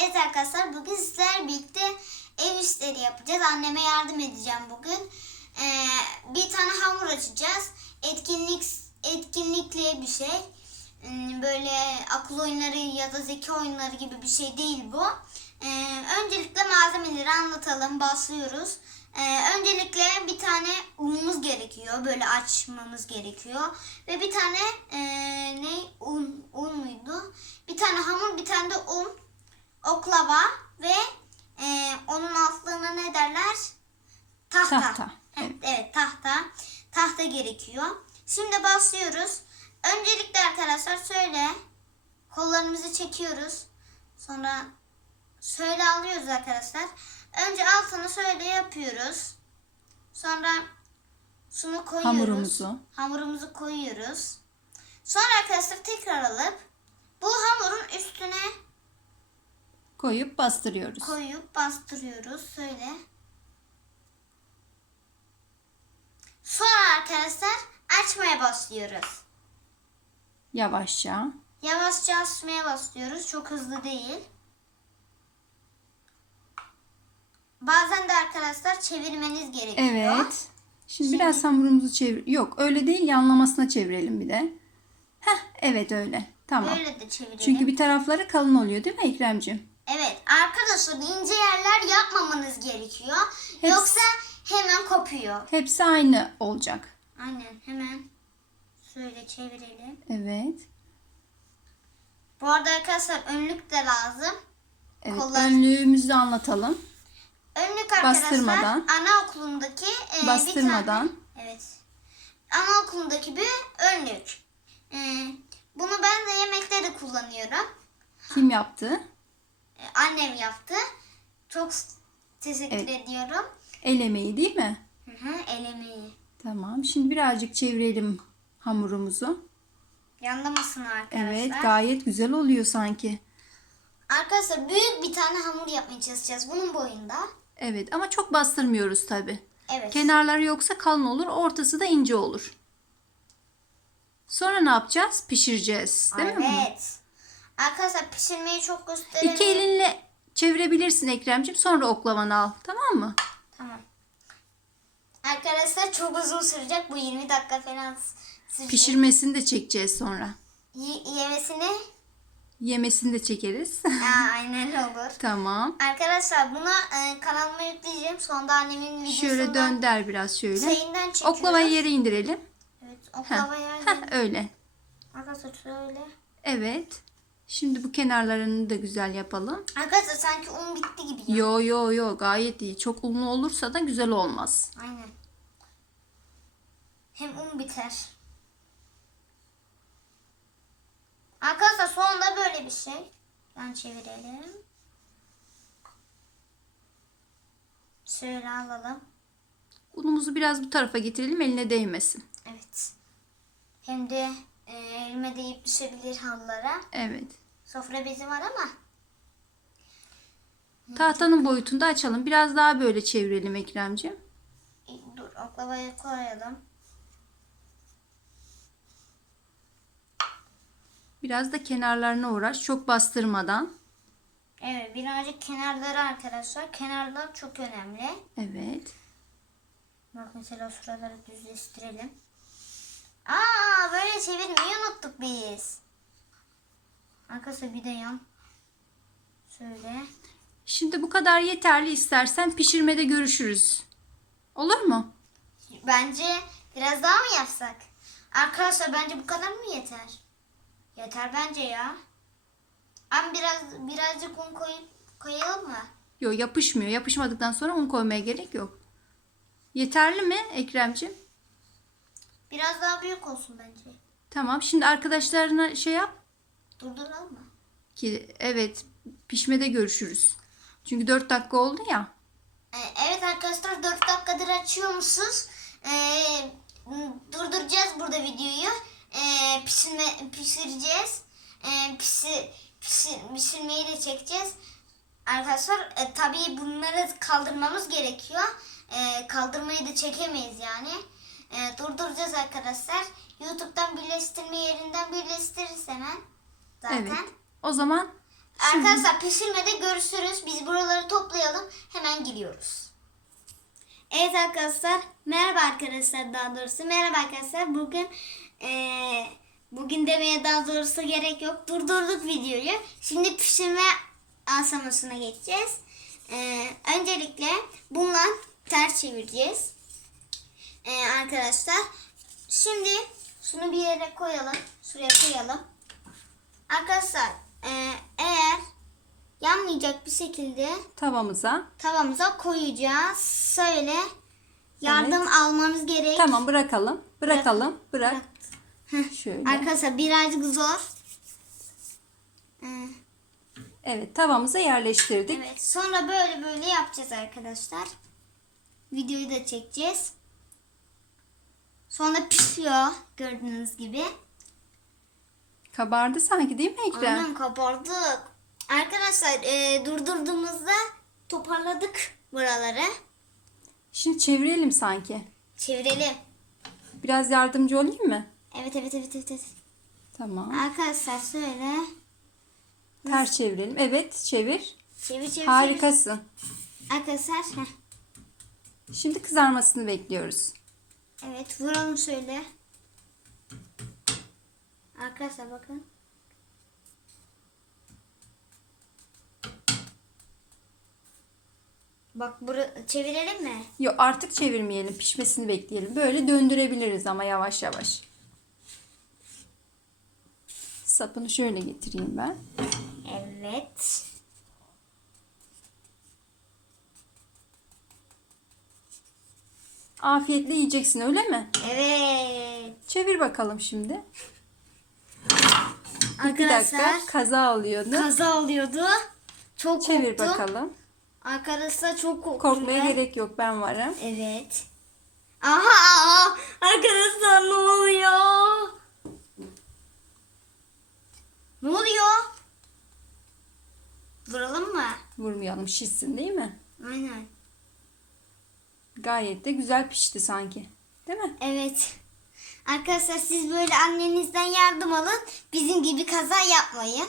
Evet arkadaşlar bugün sizler birlikte ev işleri yapacağız. Anneme yardım edeceğim bugün. Ee, bir tane hamur açacağız. Etkinlik etkinlikli bir şey. Hmm, Böyle akıl oyunları ya da zeki oyunları gibi bir şey değil bu. Ee, öncelikle malzemeleri anlatalım. Başlıyoruz. Ee, öncelikle bir tane unumuz gerekiyor. Böyle açmamız gerekiyor. Ve bir tane ee, ne un, un muydu? Bir tane hamur, bir tane de un oklava ve e, onun altlarına ne derler? Tahta. Tahta, evet tahta. Tahta gerekiyor. Şimdi başlıyoruz. Öncelikle arkadaşlar şöyle kollarımızı çekiyoruz. Sonra şöyle alıyoruz arkadaşlar. Önce altını şöyle yapıyoruz. Sonra şunu koyuyoruz. Hamurumuzu. Hamurumuzu koyuyoruz. Sonra arkadaşlar tekrar alıp bu hamurun üstüne Koyup bastırıyoruz. koyup bastırıyoruz. Şöyle. Sonra arkadaşlar açmaya başlıyoruz. Yavaşça. Yavaşça açmaya başlıyoruz. Çok hızlı değil. Bazen de arkadaşlar çevirmeniz gerekiyor. Evet. Şimdi biraz hamurumuzu çevir. Yok öyle değil yanlamasına çevirelim bir de. Heh evet öyle. Tamam. Böyle de çevirelim. Çünkü bir tarafları kalın oluyor değil mi Ekrem'ciğim? Evet arkadaşlar ince yerler yapmamanız gerekiyor. Hepsi- Yoksa hemen kopuyor. Hepsi aynı olacak. Aynen hemen şöyle çevirelim. Evet. Bu arada arkadaşlar önlük de lazım. Evet. Kollar- Önlüğümüzü anlatalım. Önlük arkadaşlar Bastırmadan. anaokulundaki e, bir Bastırmadan. tane, evet. Anaokulundaki bir önlük. E, bunu ben de yemekte de kullanıyorum. Kim yaptı? E, annem yaptı. Çok teşekkür Evet. ediyorum. El emeği değil mi? Hı hı, el emeği. Tamam. Şimdi birazcık çevirelim hamurumuzu. Yanlamasın arkadaşlar. Evet gayet güzel oluyor sanki. Arkadaşlar büyük bir tane hamur yapmaya çalışacağız bunun boyunda. Evet ama çok bastırmıyoruz tabi. Evet. Kenarları yoksa kalın olur, ortası da ince olur. Sonra ne yapacağız? Pişireceğiz, değil mi? bunu? Evet. Arkadaşlar pişirmeyi çok gösterelim. İki elinle çevirebilirsin Ekrem'cim. Sonra oklavanı al. Tamam mı? Tamam. Arkadaşlar çok uzun sürecek. Bu 20 dakika falan sürecek. Pişirmesini de çekeceğiz sonra. Y- yemesini Yemesini de çekeriz. Aa, aynen olur. tamam. Arkadaşlar bunu e, kanalıma yükleyeceğim. Sonunda annemin videosundan Şöyle dönder biraz şöyle. şeyinden çekiyoruz. Oklavayı yere indirelim. Evet Heh. oklavaya. Heh, öyle. Arkadaşlar şöyle. Evet. Şimdi bu kenarlarını da güzel yapalım. Arkadaşlar sanki un bitti gibi ya. Yo yo yo gayet iyi. Çok unlu olursa da güzel olmaz. Aynen. Hem un biter. Arkadaşlar sonunda böyle bir şey. Ben çevirelim. Şöyle alalım. Unumuzu biraz bu tarafa getirelim eline değmesin. Evet. Hem de e, elime deyip düşebilir halılara. Evet. Sofra bezi var ama. Tahtanın boyutunda açalım. Biraz daha böyle çevirelim Ekrem'ciğim. e, Dur oklavaya koyalım. Biraz da kenarlarına uğraş. Çok bastırmadan. Evet birazcık kenarları arkadaşlar. Kenarlar çok önemli. Evet. Bak mesela şuraları düzleştirelim. Aa böyle çevirmeyi unuttuk biz. Arkası bir de yan. Şöyle. Şimdi bu kadar yeterli istersen pişirmede görüşürüz. Olur mu? Bence biraz daha mı yapsak? Arkadaşlar bence bu kadar mı yeter? Yeter bence ya. Ama biraz birazcık un koyup koyalım mı? Yok yapışmıyor. Yapışmadıktan sonra un koymaya gerek yok. Yeterli mi Ekrem'ciğim? Biraz daha büyük olsun bence. Tamam. Şimdi arkadaşlarına şey yap Durduralım mı? ki evet pişmede görüşürüz. Çünkü 4 dakika oldu ya. Ee, Evet arkadaşlar 4 dakikadır açıyormuşuz. Ee, durduracağız burada videoyu. Ee, pişirme, pişireceğiz. Ee, pişir, pişir, pişirmeyi de çekeceğiz. Arkadaşlar e, tabii bunları kaldırmamız gerekiyor. Ee, kaldırmayı da çekemeyiz yani. Ee, durduracağız arkadaşlar. YouTube'dan birleştirme yerinden birleştiririz hemen. Zaten. Evet. O zaman Arkadaşlar pişirmede görüşürüz. Biz buraları toplayalım. Hemen giriyoruz. Evet arkadaşlar. Merhaba arkadaşlar daha doğrusu. Merhaba arkadaşlar. Bugün eee, bugün demeye daha doğrusu gerek yok. Durdurduk videoyu. Şimdi pişirme aşamasına geçeceğiz. Eee, öncelikle bundan ters çevireceğiz. Eee, arkadaşlar. Şimdi şunu bir yere koyalım. Şuraya koyalım. Arkadaşlar eee, eğer yanmayacak bir şekilde Tavamıza. tavamıza koyacağız. Şöyle yardım almanız gerek. Tamam bırakalım. Bırakalım. Bırak. Şöyle. Arkadaşlar birazcık zor. Ee, Evet tavamıza yerleştirdik. Evet. Sonra böyle böyle yapacağız arkadaşlar. Videoyu da çekeceğiz. Sonra pişiyor gördüğünüz gibi. Kabardı sanki değil mi Ekrem? Aynen kabardık. Arkadaşlar e, durdurduğumuzda toparladık buraları. Şimdi çevirelim sanki. Çevirelim. Biraz yardımcı olayım mı? Evet evet evet evet. evet. Tamam. Arkadaşlar şöyle. Ters çevirelim. Evet çevir. Çevir çevir Harikasın. çevir. Arkadaşlar. heh. Şimdi kızarmasını bekliyoruz. Evet vuralım şöyle. Arkadaşlar bakın. Bak bura çevirelim mi? Yok artık çevirmeyelim. Pişmesini bekleyelim. Böyle döndürebiliriz ama yavaş yavaş. Sapını şöyle getireyim ben. Evet. Afiyetle yiyeceksin öyle mi? Evet. Çevir bakalım şimdi. Bir Arkadaşlar dakika kaza oluyordu. kaza oluyordu. Çok Çevir korktum. bakalım. Arkadaşlar çok korktum. Korkmaya ben. gerek yok ben varım. Evet. Aha! Arkadaşlar ne oluyor? Ne oluyor? Vuralım mı? Vurmayalım şişsin değil mi? Aynen. Gayet de güzel pişti sanki. Değil mi? Evet. Arkadaşlar siz böyle annenizden yardım alın. Bizim gibi kaza yapmayın.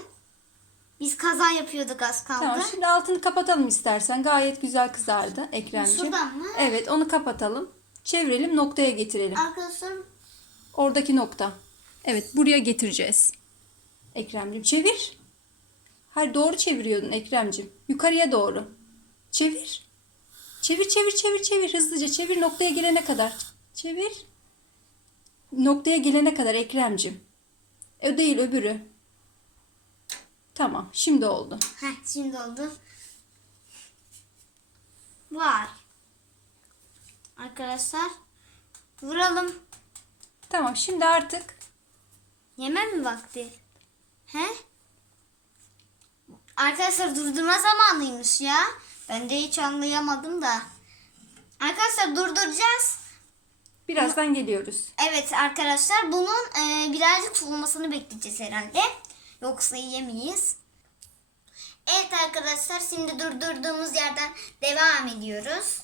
Biz kaza yapıyorduk az kaldı. Tamam şimdi altını kapatalım istersen. Gayet güzel kızardı Ekremciğim. Şuradan mı? Evet onu kapatalım. Çevirelim noktaya getirelim. Arkadaşlar Oradaki nokta. Evet buraya getireceğiz. Ekremciğim çevir. Hayır doğru çeviriyordun Ekremciğim. Yukarıya doğru. Çevir. Çevir çevir çevir çevir hızlıca çevir noktaya gelene kadar. Çevir. Noktaya gelene kadar Ekremciğim. O değil öbürü. Tamam şimdi oldu. Heh, şimdi oldu. Var. Arkadaşlar vuralım. Tamam şimdi artık Yeme mi vakti? He? Arkadaşlar durdurma zamanıymış ya. Ben de hiç anlayamadım da. Arkadaşlar durduracağız. Birazdan geliyoruz. Evet arkadaşlar bunun e, birazcık soğumasını bekleyeceğiz herhalde. Yoksa yiyemeyiz. Evet arkadaşlar şimdi durdurduğumuz yerden devam ediyoruz.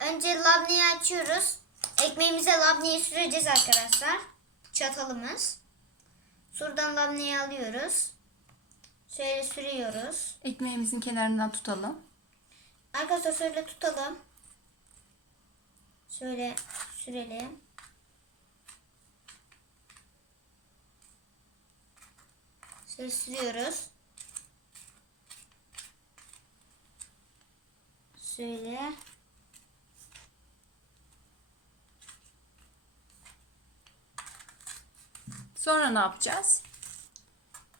Önce labneyi açıyoruz. Ekmeğimize labneyi süreceğiz arkadaşlar. Çatalımız. Şuradan labneyi alıyoruz. Şöyle sürüyoruz. Ekmeğimizin kenarından tutalım. Arkadaşlar şöyle tutalım. Şöyle sürelim. Şöyle sürüyoruz. Şöyle. Sonra ne yapacağız?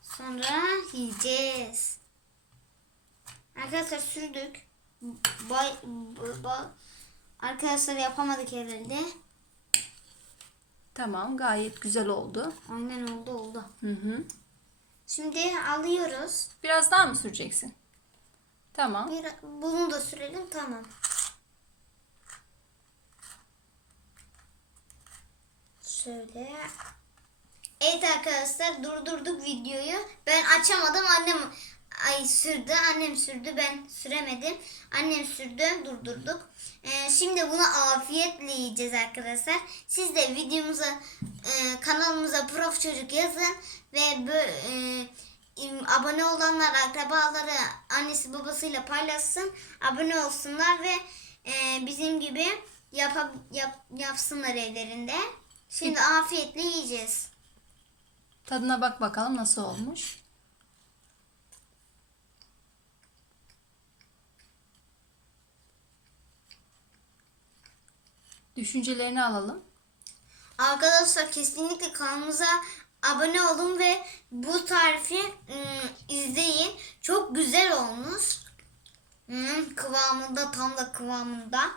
Sonra yiyeceğiz. Arkadaşlar sürdük. Bay, ba- ba- Arkadaşlar yapamadık herhalde. Tamam gayet güzel oldu. Aynen oldu oldu. Hı hı. Şimdi alıyoruz. Biraz daha mı süreceksin? Tamam. Bir, bunu da sürelim tamam. Şöyle. Evet arkadaşlar durdurduk videoyu. Ben açamadım annem ay sürdü annem sürdü ben süremedim. Annem sürdü durdurduk. Ee, şimdi bunu afiyetle yiyeceğiz arkadaşlar. Siz de videomuza e, kanalımıza Prof Çocuk yazın ve bö- e, abone olanlar akrabaları annesi babasıyla paylaşsın. Abone olsunlar ve e, bizim gibi yapa, yap, yapsınlar evlerinde. Şimdi afiyetle yiyeceğiz. Tadına bak bakalım nasıl olmuş. Düşüncelerini alalım. Arkadaşlar kesinlikle kanalımıza abone olun ve bu tarifi ım, izleyin. Çok güzel olmuş. Hmm, kıvamında tam da kıvamında.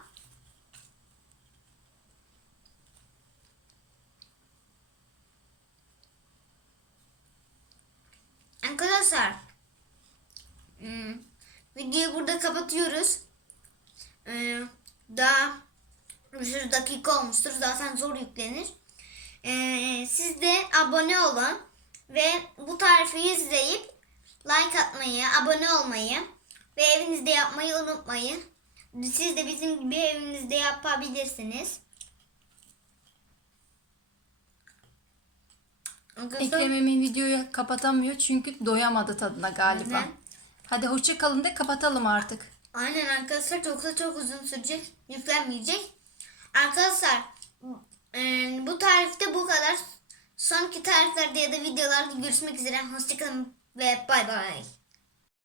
Arkadaşlar hmm, videoyu burada kapatıyoruz. Ee, daha bir sürü dakika olmuştur. Zaten zor yüklenir. Ee, siz de abone olun ve bu tarifi izleyip like atmayı, abone olmayı ve evinizde yapmayı unutmayın. Siz de bizim gibi evinizde yapabilirsiniz. Ekrem Emin videoyu kapatamıyor çünkü doyamadı tadına galiba. Neden? Hadi hoşça kalın de kapatalım artık. Aynen arkadaşlar çok da çok uzun sürecek. Yüklenmeyecek. Arkadaşlar e, bu tarifte bu kadar. Sonraki tariflerde ya da videolarda görüşmek üzere. Hoşçakalın ve bay bay.